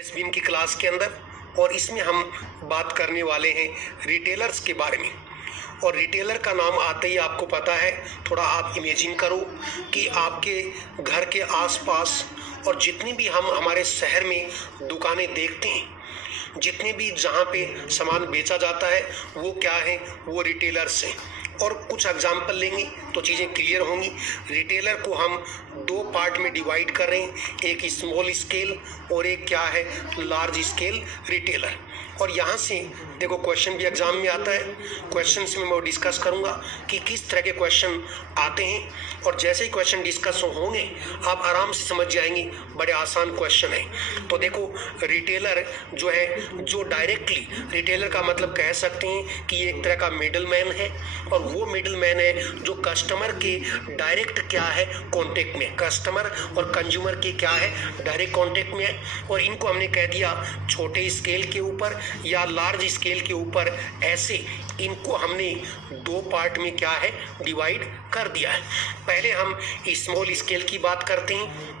S beam की class के अंदर। और इसमें हम बात करने वाले हैं रिटेलर्स के बारे में। और रिटेलर का नाम आते ही आपको पता है, थोड़ा आप इमेजिन करो कि आपके घर के आसपास और जितनी भी हम हमारे शहर में दुकानें देखते हैं, जितने भी जहाँ पे सामान बेचा जाता है वो क्या है, वो रिटेलर्स हैं। और कुछ एग्जाम्पल लेंगे तो चीज़ें क्लियर होंगी। रिटेलर को हम दो पार्ट में डिवाइड कर रहे हैं, एक स्मॉल स्केल और एक क्या है, लार्ज स्केल रिटेलर। और यहाँ से देखो क्वेश्चन भी एग्जाम में आता है। क्वेश्चन में मैं डिस्कस करूँगा कि किस तरह के क्वेश्चन आते हैं, और जैसे ही क्वेश्चन डिस्कस होंगे आप आराम से समझ जाएंगे, बड़े आसान क्वेश्चन है। तो देखो रिटेलर जो है, जो डायरेक्टली, रिटेलर का मतलब कह सकते हैं कि ये एक तरह का मिडल मैन है, और वो मिडल मैन है जो कस्टमर के डायरेक्ट क्या है, कॉन्टेक्ट में, कस्टमर और कंज्यूमर के क्या है, डायरेक्ट कॉन्टेक्ट में है। और इनको हमने कह दिया छोटे स्केल के ऊपर या लार्ज स्केल के ऊपर, ऐसे इनको हमने दो पार्ट में क्या है, डिवाइड कर दिया है। पहले हम स्मॉल स्केल की बात करते हैं।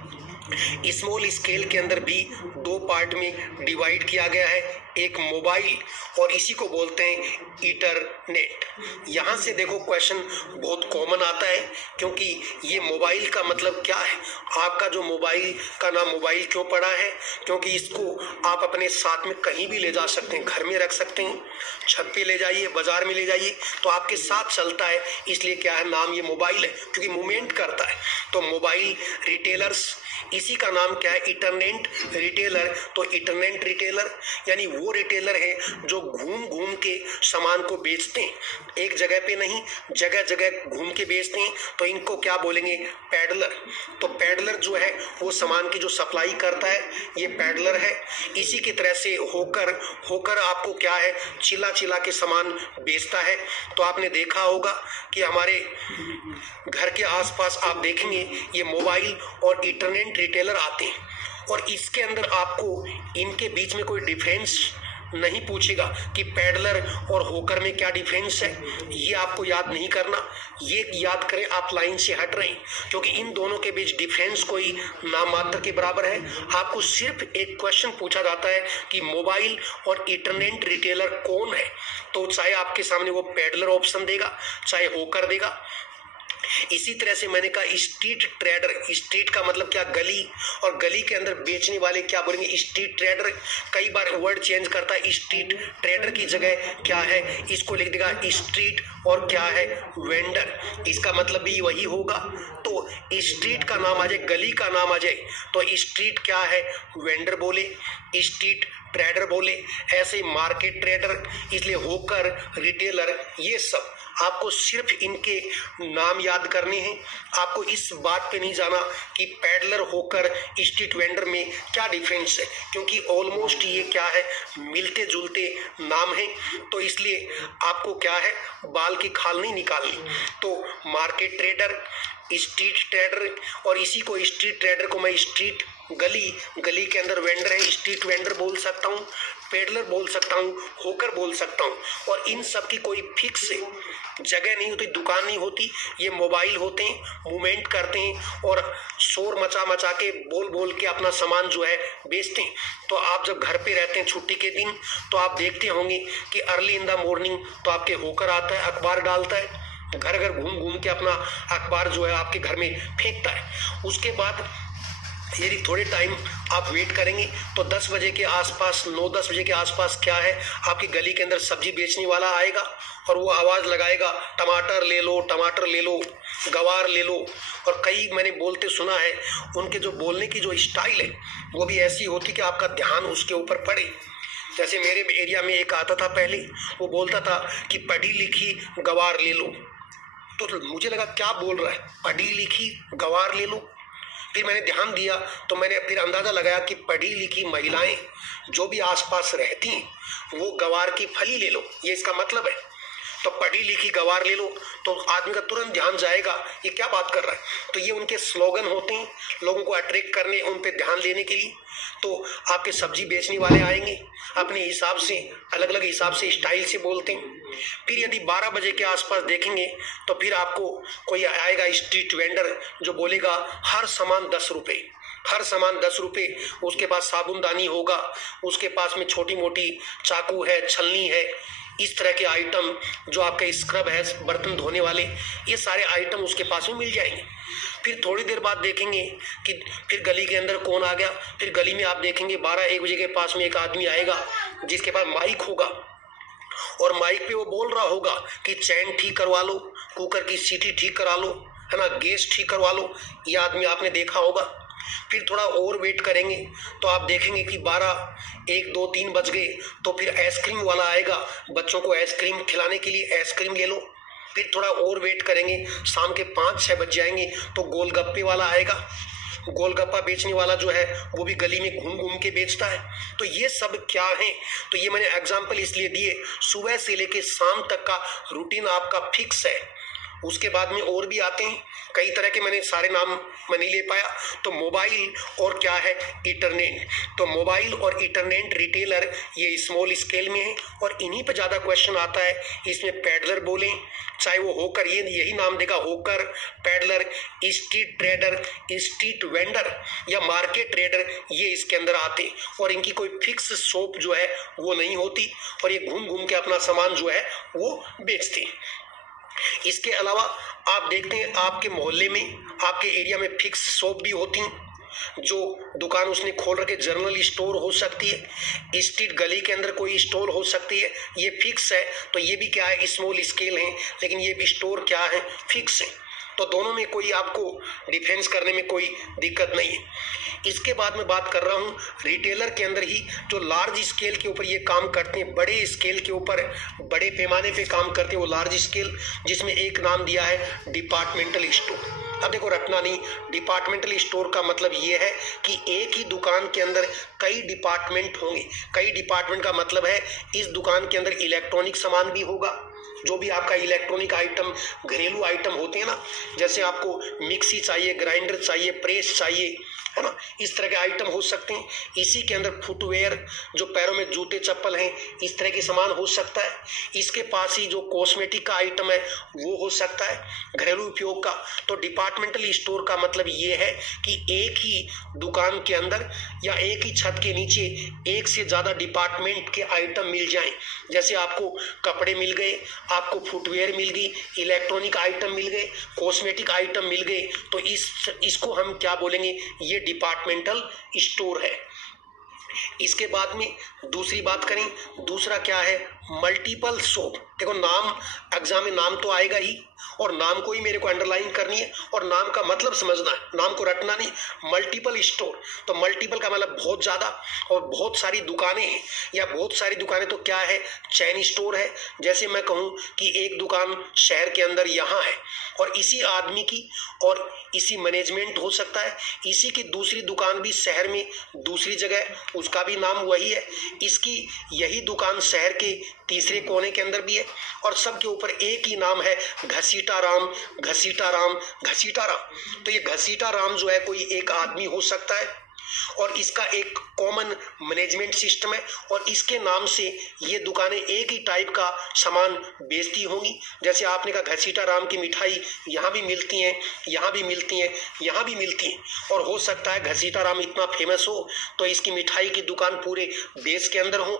स्मॉल स्केल के अंदर भी दो पार्ट में डिवाइड किया गया है, एक मोबाइल और इसी को बोलते हैं इंटरनेट। यहाँ से देखो क्वेश्चन बहुत कॉमन आता है, क्योंकि ये मोबाइल का मतलब क्या है। आपका जो मोबाइल का नाम मोबाइल क्यों पड़ा है, क्योंकि इसको आप अपने साथ में कहीं भी ले जा सकते हैं, घर में रख सकते हैं, छत पे ले जाइए, बाजार में ले जाइए, तो आपके साथ चलता है, इसलिए क्या है, नाम ये मोबाइल है, क्योंकि मूवमेंट करता है। तो मोबाइल रिटेलर्स, इसी का नाम क्या है, इंटरनेट रिटेलर। तो इंटरनेट रिटेलर यानी वो रिटेलर है जो घूम घूम के सामान को बेचते हैं, एक जगह पे नहीं, जगह जगह घूम के बेचते हैं। तो इनको क्या बोलेंगे, पैडलर। तो पैडलर जो है वो सामान की जो सप्लाई करता है, ये पैडलर है। इसी की तरह से होकर होकर आपको क्या है, चिल्ला चिल्ला के सामान बेचता है। तो आपने देखा होगा कि हमारे घर के आसपास आप देखेंगे ये मोबाइल और इंटरनेट रिटेलर आते हैं, और इसके अंदर आपको इनके बीच में कोई डिफरेंस नहीं पूछेगा कि पैडलर और होकर में क्या डिफरेंस है, ये आपको याद नहीं करना। ये याद करें आप लाइन से हट रहे हैं, क्योंकि इन दोनों के बीच डिफरेंस कोई नाम मात्र के बराबर है। आपको सिर्फ एक क्वेश्चन पूछा जाता है कि मोबाइल और इंटरनेट रिटेलर कौन है, तो चाहे आपके सामने वो पैडलर ऑप्शन देगा, चाहे होकर देगा। इसी तरह से मैंने कहा स्ट्रीट ट्रेडर, स्ट्रीट का मतलब क्या, गली, और गली के अंदर बेचने वाले क्या बोलेंगे, स्ट्रीट ट्रेडर। कई बार वर्ड चेंज करता है, स्ट्रीट ट्रेडर की जगह क्या है, इसको लिख देगा स्ट्रीट, और क्या है, वेंडर, इसका मतलब भी वही होगा। तो स्ट्रीट का नाम आ जाए, गली का नाम आ जाए, तो स्ट्रीट क्या है, वेंडर बोले, स्ट्रीट ट्रेडर बोले, ऐसे मार्केट ट्रेडर, इसलिए होकर, रिटेलर, ये सब आपको सिर्फ इनके नाम याद करने हैं। आपको इस बात पे नहीं जाना कि पैडलर होकर स्ट्रीट वेंडर में क्या डिफरेंस है, क्योंकि ऑलमोस्ट ये क्या है, मिलते जुलते नाम हैं। तो इसलिए आपको क्या है, बाल की खाल नहीं निकालनी। तो मार्केट ट्रेडर, स्ट्रीट ट्रेडर, और इसी को स्ट्रीट ट्रेडर को मैं स्ट्रीट, गली, गली के अंदर वेंडर है, स्ट्रीट वेंडर बोल सकता हूँ, पेडलर बोल सकता हूँ, होकर बोल सकता हूँ। और इन सब की कोई फिक्स जगह नहीं होती, दुकान नहीं होती। ये मोबाइल होते हैं, मूवमेंट करते हैं और शोर मचा मचा के, बोल बोल के अपना सामान जो है बेचते हैं। तो आप जब घर पे रहते हैं छुट्टी के दिन, तो आप देखते होंगे कि अर्ली इन द मॉर्निंग तो आपके होकर आता है, अखबार डालता है, घर घर घूम घूम के अपना अखबार जो है आपके घर में फेंकता है। उसके बाद यदि थोड़े टाइम आप वेट करेंगे तो 10 बजे के आसपास, 9-10 बजे के आसपास क्या है, आपकी गली के अंदर सब्जी बेचने वाला आएगा, और वो आवाज़ लगाएगा, टमाटर ले लो, टमाटर ले लो, गवार ले लो। और कई मैंने बोलते सुना है, उनके जो बोलने की जो स्टाइल है वो भी ऐसी होती कि आपका ध्यान उसके ऊपर पड़े। जैसे मेरे एरिया में एक आता था पहले, वो बोलता था कि पढ़ी लिखी गवार ले लो। तो मुझे लगा क्या बोल रहा है, पढ़ी लिखी गवार ले लो। फिर मैंने ध्यान दिया तो मैंने फिर अंदाज़ा लगाया कि पढ़ी लिखी महिलाएं जो भी आसपास रहती हैं वो गवार की फली ले लो, ये इसका मतलब है। तो पढ़ी लिखी गवार ले लो, तो आदमी का तुरंत ध्यान जाएगा ये क्या बात कर रहा है। तो ये उनके स्लोगन होते हैं, लोगों को अट्रैक्ट करने, उन पे ध्यान देने के लिए। तो आपके सब्जी बेचने वाले आएंगे, अपने हिसाब से, अलग अलग हिसाब से, स्टाइल से बोलते हैं। फिर यदि 12 बजे के आसपास देखेंगे तो फिर आपको कोई आएगा स्ट्रीट वेंडर जो बोलेगा हर सामान 10 रुपये, हर सामान 10 रुपये, उसके पास साबुनदानी होगा, उसके पास में छोटी मोटी चाकू है, छलनी है, इस तरह के आइटम जो आपके स्क्रब है, बर्तन धोने वाले, ये सारे आइटम उसके पास में मिल जाएंगे। फिर थोड़ी देर बाद देखेंगे कि फिर गली के अंदर कौन आ गया। फिर गली में आप देखेंगे 12-1 बजे के पास में एक आदमी आएगा जिसके पास माइक होगा और माइक पे वो बोल रहा होगा कि चैन ठीक करवा लो, कुकर की सीटी ठीक करा लो, है ना, गैस ठीक करवा लो। ये आदमी आपने देखा होगा। फिर थोड़ा और वेट करेंगे तो आप देखेंगे कि 12-1, 2, 3 बज गए तो फिर आइसक्रीम वाला आएगा, बच्चों को आइसक्रीम खिलाने के लिए आइसक्रीम ले लो। फिर थोड़ा और वेट करेंगे, शाम के 5-6 बज जाएंगे तो गोलगप्पे वाला आएगा। गोलगप्पा बेचने वाला जो है वो भी गली में घूम घूम के बेचता है। तो ये सब क्या है, तो ये मैंने एग्जाम्पल इसलिए दिए, सुबह से लेके शाम तक का रूटीन आपका फिक्स है। उसके बाद में और भी आते हैं कई तरह के, मैंने सारे नाम मैं नहीं ले पाया। तो मोबाइल और क्या है, इंटरनेट। तो मोबाइल और इंटरनेट रिटेलर ये स्मॉल स्केल में है और इन्हीं पे ज़्यादा क्वेश्चन आता है। इसमें पैडलर बोलें, चाहे वो होकर, ये यही नाम देगा, होकर, peddler, street trader, street vendor या मार्केट ट्रेडर, ये इसके अंदर आते और इनकी कोई फिक्स शॉप जो है वो नहीं होती और ये घूम घूम के अपना सामान जो है वो बेचते हैं। इसके अलावा आप देखते हैं आपके मोहल्ले में, आपके एरिया में फिक्स शॉप भी होती हैं, जो दुकान उसने खोल रखे, जनरल स्टोर हो सकती है, स्ट्रीट गली के अंदर कोई स्टोर हो सकती है, ये फिक्स है। तो ये भी क्या है, स्मॉल स्केल है, लेकिन ये भी स्टोर क्या है, फिक्स है। तो दोनों में कोई आपको डिफेंस करने में कोई दिक्कत नहीं है। इसके बाद मैं बात कर रहा हूँ रिटेलर के अंदर ही जो लार्ज स्केल के ऊपर ये काम करते हैं, बड़े स्केल के ऊपर, बड़े पैमाने पे काम करते हैं, वो लार्ज स्केल, जिसमें एक नाम दिया है डिपार्टमेंटल स्टोर। अब देखो रटना नहीं, डिपार्टमेंटल स्टोर का मतलब ये है कि एक ही दुकान के अंदर कई डिपार्टमेंट होंगे। कई डिपार्टमेंट का मतलब है इस दुकान के अंदर इलेक्ट्रॉनिक सामान भी होगा, जो भी आपका इलेक्ट्रॉनिक आइटम, घरेलू आइटम होते हैं ना, जैसे आपको मिक्सी चाहिए, ग्राइंडर चाहिए, प्रेस चाहिए, है ना, इस तरह के आइटम हो सकते हैं। इसी के अंदर फुटवेयर, जो पैरों में जूते चप्पल हैं, इस तरह के सामान हो सकता है। इसके पास ही जो कॉस्मेटिक का आइटम है वो हो सकता है, घरेलू उपयोग का। तो डिपार्टमेंटल स्टोर का मतलब ये है कि एक ही दुकान के अंदर या एक ही छत के नीचे एक से ज़्यादा डिपार्टमेंट के आइटम मिल जाएं। जैसे आपको कपड़े मिल गए, आपको फुटवेयर मिल गई, इलेक्ट्रॉनिक आइटम मिल गए, कॉस्मेटिक आइटम मिल गए, तो इसको हम क्या बोलेंगे, ये डिपार्टमेंटल स्टोर है। इसके बाद में दूसरी बात करें, दूसरा क्या है, मल्टीपल शॉप। देखो नाम, एग्जाम में नाम तो आएगा ही और नाम को ही मेरे को अंडरलाइन करनी है और नाम का मतलब समझना है, नाम को रटना नहीं। मल्टीपल स्टोर, तो मल्टीपल का मतलब बहुत ज़्यादा और बहुत सारी दुकानें हैं, या बहुत सारी दुकानें तो क्या है, चैन स्टोर है। जैसे मैं कहूँ कि एक दुकान शहर के अंदर यहाँ है और इसी आदमी की और इसी मैनेजमेंट हो सकता है, इसी की दूसरी दुकान भी शहर में दूसरी जगह, उसका भी नाम वही है, इसकी यही दुकान शहर के तीसरे कोने के अंदर भी है और सबके ऊपर एक ही नाम है, घसीटा राम, घसीटा राम, घसीटा राम। तो ये घसीटा राम जो है कोई एक आदमी हो सकता है और इसका एक कॉमन मैनेजमेंट सिस्टम है और इसके नाम से ये दुकानें एक ही टाइप का सामान बेचती होंगी। जैसे आपने कहा घसीटा राम की मिठाई यहाँ भी मिलती हैं, यहाँ भी मिलती हैं, यहाँ भी मिलती हैं, और हो सकता है घसीटा राम इतना फेमस हो तो इसकी मिठाई की दुकान पूरे देश के अंदर हो,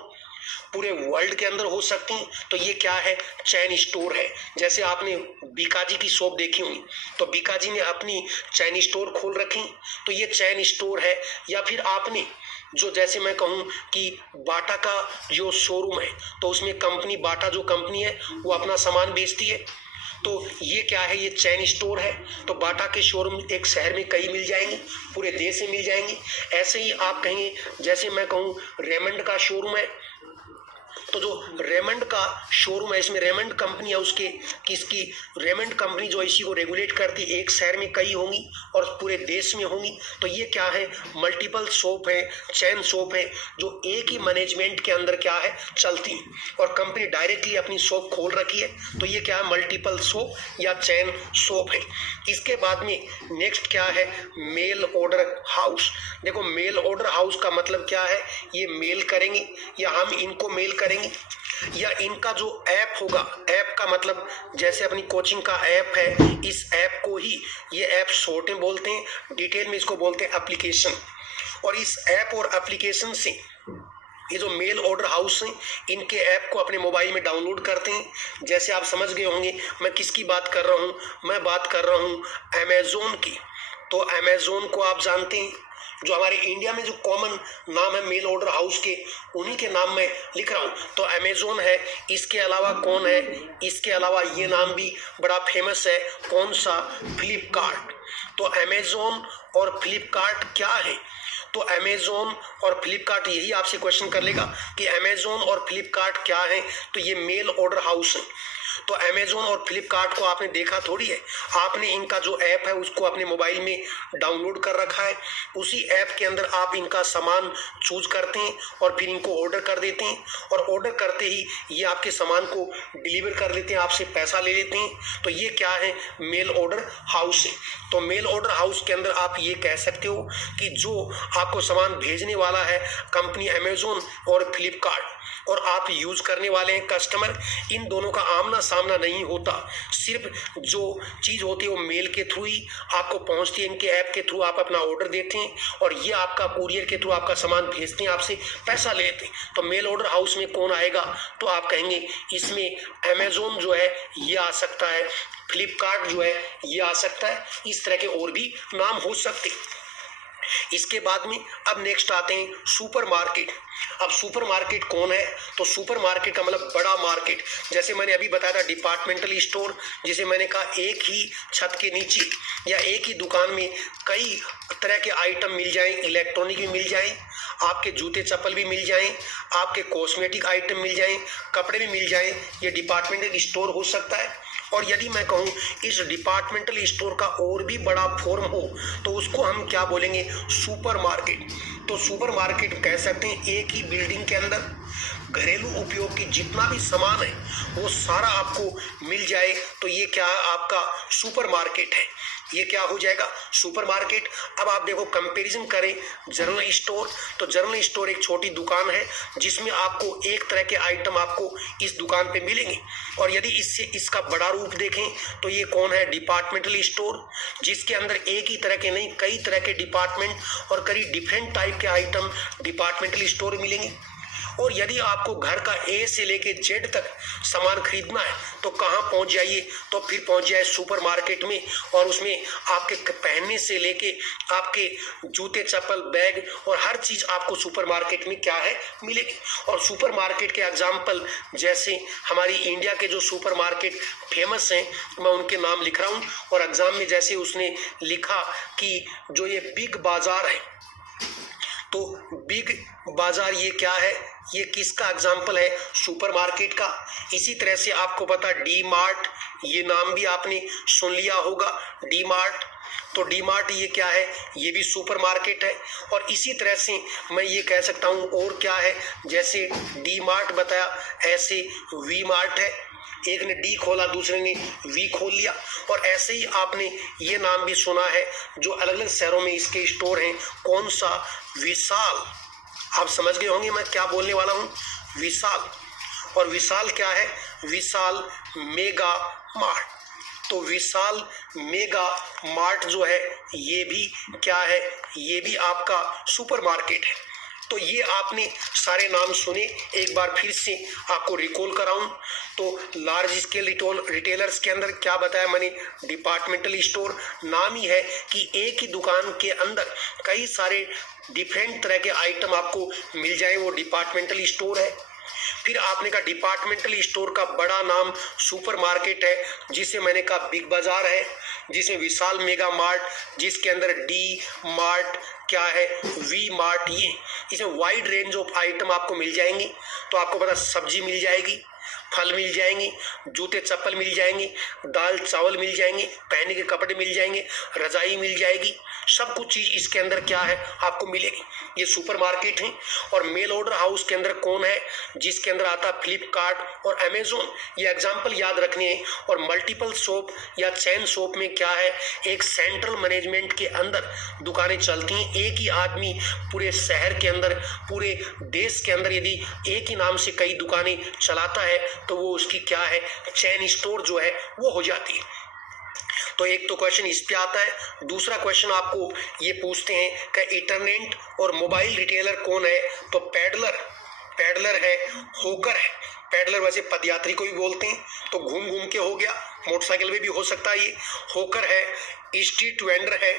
पूरे वर्ल्ड के अंदर हो सकती हैं। तो ये क्या है, चैन स्टोर है। जैसे आपने बीकाजी की शॉप देखी हुई, तो बीकाजी ने अपनी चैन स्टोर खोल रखी, तो ये चैन स्टोर है। या फिर आपने जो, जैसे मैं कहूँ कि बाटा का जो शोरूम है, तो उसमें कंपनी बाटा जो कंपनी है वो अपना सामान बेचती है, तो ये क्या है, ये चैन स्टोर है। तो बाटा के शोरूम एक शहर में कई मिल जाएंगे, पूरे देश में मिल जाएंगे। ऐसे ही आप कहेंगे, जैसे मैं कहूँ रेमंड का शोरूम है, तो जो रेमंड का शोरूम है, इसमें रेमंड कंपनी है, उसके किसकी, रेमंड कंपनी जो इसी को रेगुलेट करती है, एक शहर में कई होंगी और पूरे देश में होंगी। तो ये क्या है, मल्टीपल शॉप है, चैन शॉप है, जो एक ही मैनेजमेंट के अंदर क्या है, चलती है और कंपनी डायरेक्टली अपनी शॉप खोल रखी है। तो ये क्या है, मल्टीपल शॉप या चैन शॉप है। इसके बाद में नेक्स्ट क्या है, मेल ऑर्डर हाउस। देखो मेल ऑर्डर हाउस का मतलब क्या है, ये मेल करेंगे या हम इनको मेल करेंगे। या इनका जो ऐप होगा, ऐप का मतलब जैसे अपनी कोचिंग का ऐप है, इस ऐप को ही ये ऐप शॉर्ट में बोलते हैं, डिटेल में इसको बोलते हैं एप्लीकेशन। और इस ऐप और एप्लीकेशन से ये जो मेल ऑर्डर हाउस हैं, इनके ऐप को अपने मोबाइल में डाउनलोड करते हैं। जैसे आप समझ गए होंगे मैं किसकी बात कर रहा हूँ, मैं बात कर रहा हूँ अमेजोन की। तो अमेजोन को आप जानते हैं, जो हमारे इंडिया में जो कॉमन नाम है मेल ऑर्डर हाउस के, उन्हीं के नाम में लिख रहा हूँ। तो अमेजोन है, इसके अलावा कौन है, इसके अलावा ये नाम भी बड़ा फेमस है, कौन सा, फ्लिपकार्ट। तो अमेजोन और फ्लिपकार्ट क्या है, तो अमेजोन और फ्लिपकार्ट, यही आपसे क्वेश्चन कर लेगा कि अमेजोन और फ्लिपकार्ट क्या है, तो ये मेल ऑर्डर हाउस है। तो अमेजोन और फ्लिपकार्ट को आपने देखा थोड़ी है, आपने इनका जो ऐप है उसको अपने मोबाइल में डाउनलोड कर रखा है। उसी ऐप के अंदर आप इनका सामान चूज करते हैं और फिर इनको ऑर्डर कर देते हैं, और ऑर्डर करते ही ये आपके सामान को डिलीवर कर लेते हैं, आपसे पैसा ले लेते हैं। तो ये क्या है, मेल ऑर्डर हाउस है। तो मेल ऑर्डर हाउस के अंदर आप ये कह सकते हो कि जो आपको सामान भेजने वाला है कंपनी अमेजोन और फ्लिपकार्ट, और आप यूज करने वाले हैं कस्टमर, इन दोनों का आमना सामना नहीं होता। सिर्फ जो चीज होती है वो मेल के थ्रू ही आपको पहुंचती है, इनके ऐप के थ्रू आप अपना ऑर्डर देते हैं और ये आपका कुरियर के थ्रू आपका सामान भेजते हैं, आपसे पैसा लेते हैं। तो मेल ऑर्डर हाउस में कौन आएगा, तो आप कहेंगे इसमें अमेजोन जो है ये आ सकता है, फ्लिपकार्ट जो है ये आ सकता है, इस तरह के और भी नाम हो सकते। इसके बाद में अब नेक्स्ट आते हैं सुपर मार्केट। अब सुपर मार्केट कौन है, तो सुपर मार्केट का मतलब बड़ा मार्केट। जैसे मैंने अभी बताया था डिपार्टमेंटल स्टोर, जिसे मैंने कहा एक ही छत के नीचे या एक ही दुकान में कई तरह के आइटम मिल जाएं, इलेक्ट्रॉनिक भी मिल जाएं, आपके जूते चप्पल भी मिल जाएं, आपके कॉस्मेटिक आइटम मिल जाएं, कपड़े भी मिल जाएं, ये डिपार्टमेंटल स्टोर हो सकता है। और यदि मैं कहूँ इस डिपार्टमेंटल स्टोर का और भी बड़ा फॉर्म हो तो उसको हम क्या बोलेंगे, सुपर मार्केट। तो सुपर मार्केट कह सकते हैं एक ही बिल्डिंग के अंदर घरेलू उपयोग की जितना भी सामान है वो सारा आपको मिल जाए, तो ये क्या है, आपका सुपर मार्केट है। ये क्या हो जाएगा, सुपर मार्केट। अब आप देखो कंपैरिजन करें जनरल स्टोर, तो जनरल स्टोर एक छोटी दुकान है जिसमें आपको एक तरह के आइटम आपको इस दुकान पे मिलेंगे। और यदि इससे इसका बड़ा रूप देखें तो ये कौन है, डिपार्टमेंटल स्टोर, जिसके अंदर एक ही तरह के नहीं कई तरह के डिपार्टमेंट और कई डिफरेंट टाइप के आइटम डिपार्टमेंटल स्टोर मिलेंगे। और यदि आपको घर का ए से लेके जेड तक सामान खरीदना है तो कहाँ पहुंच जाइए, तो फिर पहुंच जाए सुपर मार्केट में, और उसमें आपके पहनने से लेके आपके जूते चप्पल बैग और हर चीज आपको सुपर मार्केट में क्या है, मिलेगी। और सुपर मार्केट के एग्जाम्पल जैसे हमारी इंडिया के जो सुपर मार्केट फेमस हैं, मैं उनके नाम लिख रहा हूँ। और एग्जाम में जैसे उसने लिखा कि जो ये बिग बाजार है, तो बिग बाजार ये क्या है, ये किसका एग्जाम्पल है, सुपर मार्केट का। इसी तरह से आपको पता डी मार्ट, ये नाम भी आपने सुन लिया होगा, डी मार्ट। तो डी मार्ट ये क्या है, ये भी सुपर मार्केट है। और इसी तरह से मैं ये कह सकता हूँ और क्या है, जैसे डी मार्ट बताया ऐसे वी मार्ट है, एक ने डी खोला दूसरे ने वी खोल लिया। और ऐसे ही आपने ये नाम भी सुना है जो अलग अलग शहरों में इसके स्टोर हैं, कौन सा, विशाल। आप समझ गए होंगे मैं क्या बोलने वाला हूँ, विशाल। और विशाल क्या है, विशाल मेगा मार्ट। तो विशाल मेगा मार्ट जो है ये भी क्या है, ये भी आपका सुपर मार्केट है। तो ये आपने सारे नाम सुने, एक बार फिर से आपको रिकॉल कराऊं तो लार्ज स्केल रिटेलर्स के अंदर क्या बताया मैंने, डिपार्टमेंटल स्टोर। नाम ही है कि एक ही दुकान के अंदर कई सारे डिफरेंट तरह के आइटम आपको मिल जाए, वो डिपार्टमेंटल स्टोर है। फिर आपने कहा डिपार्टमेंटल स्टोर का बड़ा नाम सुपर मार्केट है, जिसे मैंने कहा बिग बाजार है, जिसमें विशाल मेगा मार्ट, जिसके अंदर डी मार्ट क्या है, वी मार्ट, ये इसमें वाइड रेंज ऑफ आइटम आपको मिल जाएंगे। तो आपको पता सब्जी मिल जाएगी, फल मिल जाएंगे, जूते चप्पल मिल जाएंगे, दाल चावल मिल जाएंगे, पहनने के कपड़े मिल जाएंगे, रजाई मिल जाएगी, सब कुछ चीज इसके अंदर क्या है आपको मिलेगी। ये सुपरमार्केट है। और मेल ऑर्डर हाउस के अंदर कौन है, जिसके अंदर आता है फ्लिपकार्ट और अमेजोन, ये एग्जांपल याद रखने हैं। और मल्टीपल शॉप या चैन शॉप में क्या है, एक सेंट्रल मैनेजमेंट के अंदर दुकानें चलती हैं। एक ही आदमी पूरे शहर के अंदर, पूरे देश के अंदर यदि एक ही नाम से कई दुकानें चलाता है तो वो उसकी क्या है, चैन स्टोर जो है वो हो जाती है। तो एक तो क्वेश्चन इस पे आता है। दूसरा क्वेश्चन आपको ये पूछते हैं कि इंटरनेट और मोबाइल रिटेलर कौन है, तो पैडलर है, होकर है। पैडलर वैसे पदयात्री को भी बोलते हैं, तो घूम घूम के हो गया, मोटरसाइकिल में भी हो सकता है ये। होकर है, स्ट्रीट वेंडर है,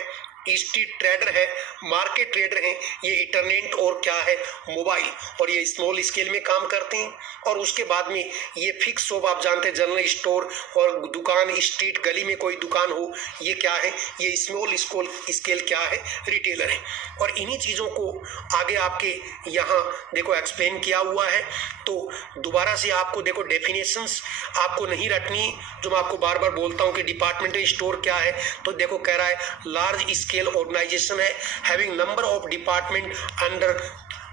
स्ट्रीट ट्रेडर है, मार्केट ट्रेडर है। ये इंटरनेट और क्या है, मोबाइल, और ये स्मॉल स्केल में काम करते हैं। और उसके बाद में ये फिक्स शॉप आप जानते हैं, जनरल स्टोर और दुकान, स्ट्रीट गली में कोई दुकान हो, ये क्या है, ये स्मॉल स्केल क्या है, रिटेलर है। और इन्हीं चीज़ों को आगे आपके यहाँ देखो एक्सप्लेन किया हुआ है। तो दोबारा से आपको देखो डेफिनेशंस आपको नहीं रटनी, जो मैं आपको बार बार बोलता हूँ कि डिपार्टमेंटल स्टोर क्या है। तो देखो कह रहा है लार्ज स्केल ऑर्गेनाइजेशन है, having number of department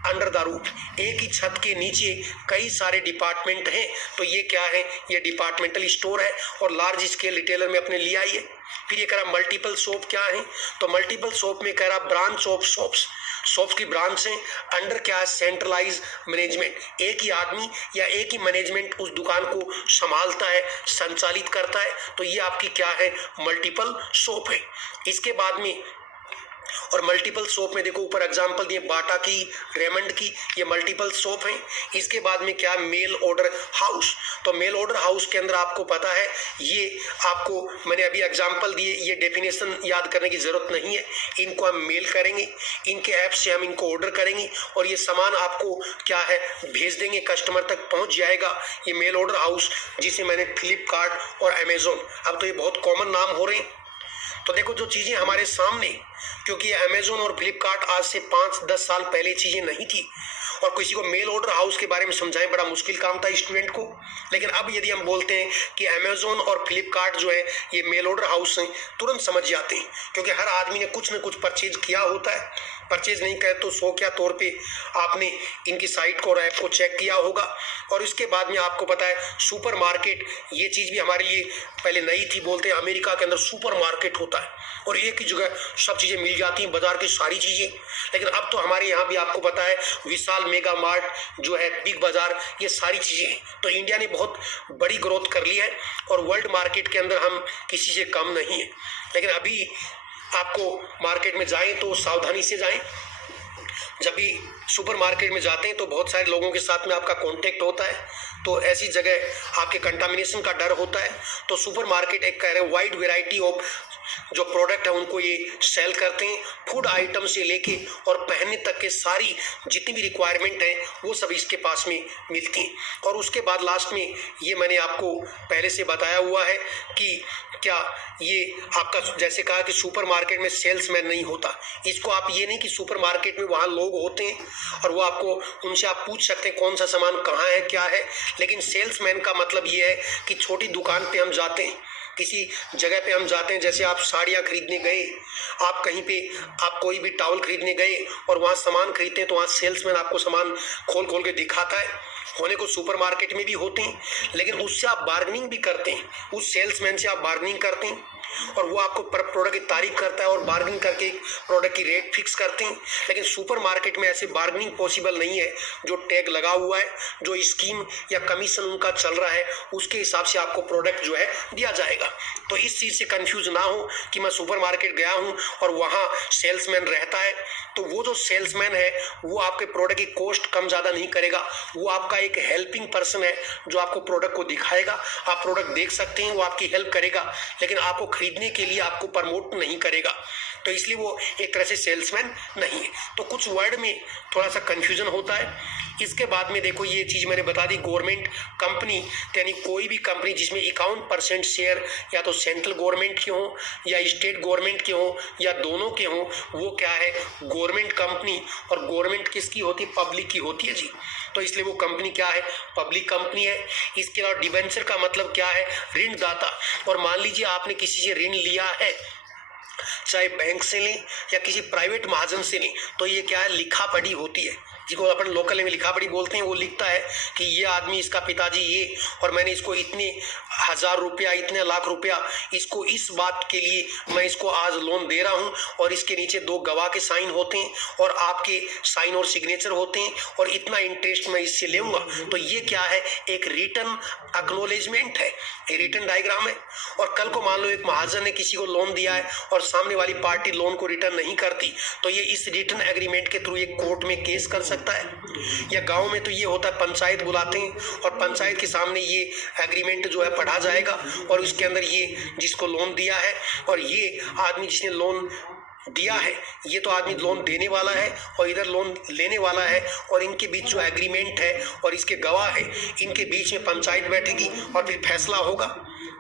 under the roof, एक ही छत के नीचे कई सारे डिपार्टमेंट हैं। तो ये क्या है, ये डिपार्टमेंटल स्टोर है। और लार्ज स्केल रिटेलर में अपने लिया ये। फिर ये कह रहा मल्टीपल शॉप क्या है, तो मल्टीपल शॉप में कह रहा ब्रांच ऑफ शॉप्स की ब्रांच है। अंडर क्या है, सेंट्रलाइज मैनेजमेंट, एक ही आदमी या एक ही मैनेजमेंट उस दुकान को संभालता है, संचालित करता है। तो ये आपकी क्या है, मल्टीपल शॉप है। इसके बाद में और मल्टीपल शॉप में देखो ऊपर एग्जांपल दिए बाटा की, रेमंड की, ये मल्टीपल शॉप हैं। इसके बाद में क्या, मेल ऑर्डर हाउस। तो मेल ऑर्डर हाउस के अंदर आपको पता है, ये आपको मैंने अभी एग्जांपल दिए, ये डेफिनेशन याद करने की जरूरत नहीं है। इनको हम मेल करेंगे, इनके ऐप से हम इनको ऑर्डर करेंगे और ये सामान आपको क्या है भेज देंगे, कस्टमर तक पहुंच जाएगा। ये मेल ऑर्डर हाउस, जिसे मैंने फ्लिपकार्ट और अमेजोन, अब तो ये बहुत कॉमन नाम हो रहे हैं। तो देखो जो चीजें हमारे सामने, क्योंकि अमेजोन और फ्लिपकार्ट आज से 5-10 साल पहले चीजें नहीं थी और किसी को मेल ऑर्डर हाउस के बारे में समझाएं बड़ा मुश्किल काम था स्टूडेंट को। लेकिन अब यदि हम बोलते हैं कि अमेजोन और फ्लिपकार्ट जो है ये मेल ऑर्डर हाउस हैं, तुरंत समझ जाते हैं, क्योंकि हर आदमी ने कुछ न कुछ परचेज किया होता है। परचेज नहीं करे तो शौकिया तौर पे आपने इनकी साइट को और ऐप को चेक किया होगा। और इसके बाद में आपको पता है सुपर मार्केट, ये चीज़ भी हमारे लिए पहले नई थी। बोलते हैं अमेरिका के अंदर सुपर मार्केट होता है और एक ही जगह सब चीज़ें मिल जाती हैं, बाजार की सारी चीज़ें। लेकिन अब तो हमारे यहाँ भी आपको पता है विशाल मेगा मार्ट जो है, बिग बाजार, ये सारी चीज़ें हैं। तो इंडिया ने बहुत बड़ी ग्रोथ कर ली है और वर्ल्ड मार्केट के अंदर हम किसी से कम नहीं है। लेकिन अभी आपको मार्केट में जाएं तो सावधानी से जाएं। जब भी सुपर मार्केट में जाते हैं तो बहुत सारे लोगों के साथ में आपका कांटेक्ट होता है, तो ऐसी जगह आपके कंटामिनेशन का डर होता है। तो सुपर मार्केट एक कह रहे हैं वाइड वेराइटी ऑफ जो प्रोडक्ट है उनको ये सेल करते हैं, फूड आइटम से लेके और पहनने तक के सारी जितनी भी रिक्वायरमेंट है वो सब इसके पास में मिलती हैं। और उसके बाद लास्ट में ये मैंने आपको पहले से बताया हुआ है कि क्या ये आपका जैसे कहा कि सुपर मार्केट में सेल्समैन नहीं होता। इसको आप ये नहीं कि सुपर मार्केट में वहाँ लोग होते हैं और वो आपको उनसे आप पूछ सकते हैं कौन सा सामान कहाँ है क्या है, लेकिन सेल्समैन का मतलब ये है कि छोटी दुकान पे हम जाते हैं, किसी जगह पे हम जाते हैं, जैसे आप साड़ियाँ खरीदने गए, आप कहीं पे आप कोई भी टॉवल खरीदने गए और वहाँ सामान खरीदते हैं तो वहाँ सेल्समैन आपको सामान खोल खोल के दिखाता है। होने को सुपर मार्केट में भी होते हैं, लेकिन उससे आप बार्गेनिंग भी करते हैं, उस सेल्समैन से आप बार्गेनिंग करते हैं और वो आपको प्रोडक्ट की तारीफ करता है और बार्गेनिंग करके प्रोडक्ट की रेट फिक्स करते हैं। लेकिन सुपर मार्केट में ऐसे बार्गेनिंग पॉसिबल नहीं है। जो टैग लगा हुआ है, जो स्कीम या कमीशन उनका चल रहा है, उसके हिसाब से आपको प्रोडक्ट जो है दिया जाएगा। तो इस चीज़ से कंफ्यूज ना हो कि मैं सुपर मार्केट गया हूँ और वहाँ सेल्समैन रहता है, तो वो जो सेल्समैन है वो आपके प्रोडक्ट की कॉस्ट कम ज़्यादा नहीं करेगा, वो आपका एक हेल्पिंग पर्सन है जो आपको प्रोडक्ट को दिखाएगा। आप प्रोडक्ट देख सकते हैं, वो आपकी हेल्प करेगा, लेकिन आपको खरीदने के लिए आपको प्रमोट नहीं करेगा। तो इसलिए वो एक तरह से सेल्समैन नहीं है। तो कुछ वर्ड में थोड़ा सा कंफ्यूजन होता है, इसके बाद में देखो ये चीज़ मैंने बता दी, गवर्नमेंट कंपनी यानी कोई भी कंपनी जिसमें 51% शेयर या तो सेंट्रल गवर्नमेंट के हों या स्टेट गवर्नमेंट के हों या दोनों के हों, वो क्या है, गवर्नमेंट कंपनी। और गवर्नमेंट किसकी होती है, पब्लिक की होती है जी। तो इसलिए वो कंपनी क्या है, पब्लिक कंपनी है। इसके अलावा डिबेंचर का मतलब क्या है, ऋणदाता। और मान लीजिए आपने किसी से ऋण लिया है, चाहे बैंक से लें या किसी प्राइवेट महाजन से लें, तो ये क्या है, लिखा पढ़ी होती है, जिसको अपन लोकल में लिखा पढ़ी बोलते हैं। वो लिखता है कि ये आदमी, इसका पिताजी ये, और मैंने इसको इतने 1000 रुपया, इतने लाख रुपया, इसको इस बात के लिए मैं इसको आज लोन दे रहा हूँ, और इसके नीचे 2 गवाह के साइन होते हैं और आपके साइन और सिग्नेचर होते हैं, और इतना इंटरेस्ट मैं इससे लेऊंगा। तो ये क्या है, एक रिटर्न एक्नॉलेजमेंट है, ये रिटर्न डायग्राम है। और कल को मान लो एक महाजन ने किसी को लोन दिया है और सामने वाली पार्टी लोन को रिटर्न नहीं करती, तो ये इस रिटर्न एग्रीमेंट के थ्रू ये कोर्ट में केस कर सकता है। या गांव में तो ये होता है, पंचायत बुलाते हैं और पंचायत के सामने ये एग्रीमेंट जो है पढ़ा जाएगा, और उसके अंदर ये जिसको लोन दिया है और ये आदमी जिसने लोन दिया है, ये तो आदमी लोन देने वाला है और इधर लोन लेने वाला है, और इनके बीच जो एग्रीमेंट है और इसके गवाह है, इनके बीच में पंचायत बैठेगी और फिर फैसला होगा।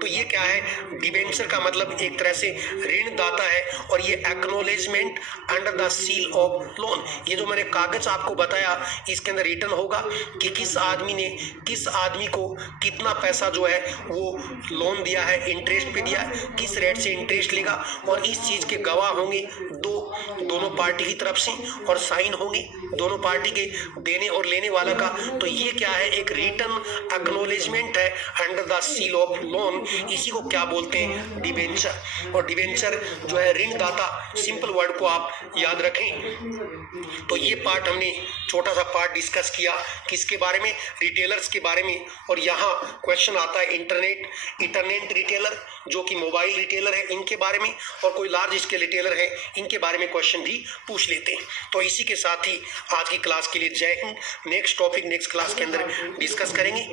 तो ये क्या है, डिबेंचर का मतलब एक तरह से ऋणदाता है, और ये acknowledgement under the seal of loan. ये जो मैंने कागज आपको बताया, इसके अंदर रिटर्न होगा कि किस आदमी ने किस आदमी को कितना पैसा जो है वो लोन दिया है, इंटरेस्ट पे दिया है, किस रेट से इंटरेस्ट लेगा, और इस चीज के गवाह होंगे दोनों पार्टी की तरफ से, और साइन होंगे दोनों पार्टी के, देने और लेने वाला का। तो ये क्या है, एक रिटर्न एक्नॉलेजमेंट है under the seal of loan. इसी को क्या बोलते हैं, डिबेंचर। और डिबेंचर जो है ऋणदाता, सिंपल वर्ड को आप याद रखें। तो ये पार्ट हमने छोटा सा पार्ट डिस्कस किया, किसके बारे में, रिटेलर्स के बारे में। और यहाँ क्वेश्चन आता है इंटरनेट रिटेलर, जो कि मोबाइल रिटेलर है, इनके बारे में, और कोई लार्ज स्केल रिटेलर है, इनके बारे में क्वेश्चन भी पूछ लेते हैं। तो इसी के साथ ही आज की क्लास के लिए जय Hind. Next topic next class के अंदर डिस्कस करेंगे।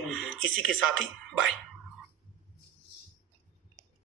इसी के साथ ही बाय।